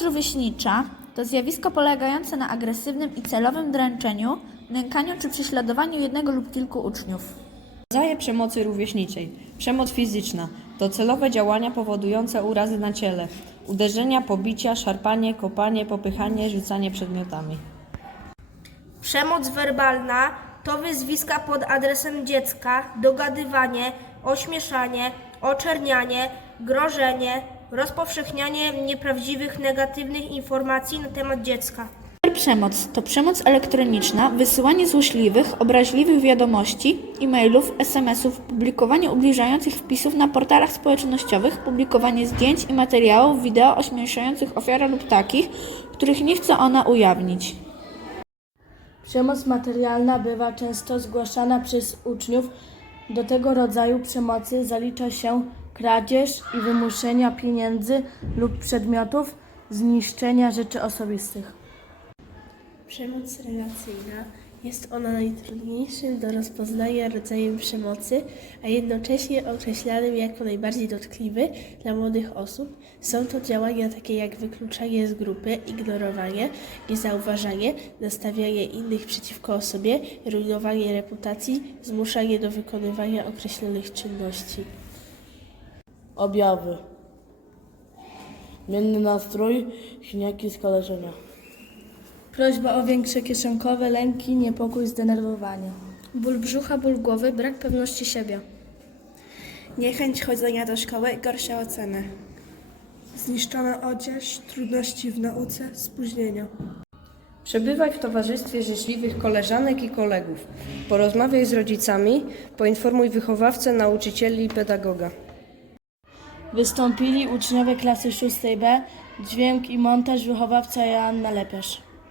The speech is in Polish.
Przemoc rówieśnicza to zjawisko polegające na agresywnym i celowym dręczeniu, nękaniu czy prześladowaniu jednego lub kilku uczniów. Rodzaje przemocy rówieśniczej. Przemoc fizyczna to celowe działania powodujące urazy na ciele. Uderzenia, pobicia, szarpanie, kopanie, popychanie, rzucanie przedmiotami. Przemoc werbalna to wyzwiska pod adresem dziecka, dogadywanie, ośmieszanie, oczernianie, grożenie, rozpowszechnianie nieprawdziwych, negatywnych informacji na temat dziecka. Przemoc to przemoc elektroniczna, wysyłanie złośliwych, obraźliwych wiadomości, e-mailów, SMS-ów, publikowanie ubliżających wpisów na portalach społecznościowych, publikowanie zdjęć i materiałów wideo ośmieszających ofiarę lub takich, których nie chce ona ujawnić. Przemoc materialna bywa często zgłaszana przez uczniów. Do tego rodzaju przemocy zalicza się kradzież i wymuszenia pieniędzy lub przedmiotów, zniszczenia rzeczy osobistych. Przemoc relacyjna jest ona najtrudniejszym do rozpoznania rodzajem przemocy, a jednocześnie określanym jako najbardziej dotkliwy dla młodych osób. Są to działania takie jak wykluczanie z grupy, ignorowanie, niezauważanie, nastawianie innych przeciwko osobie, rujnowanie reputacji, zmuszanie do wykonywania określonych czynności. Objawy. Mienny nastrój, siniaki, skależenia. Prośba o większe kieszonkowe, lęki, niepokój, zdenerwowanie. Ból brzucha, ból głowy, brak pewności siebie. Niechęć chodzenia do szkoły, gorsze oceny. Zniszczona odzież, trudności w nauce, spóźnienia. Przebywaj w towarzystwie życzliwych koleżanek i kolegów. Porozmawiaj z rodzicami, poinformuj wychowawcę, nauczycieli i pedagoga. Wystąpili uczniowie klasy 6B, dźwięk i montaż wychowawca Joanna Lepiasz.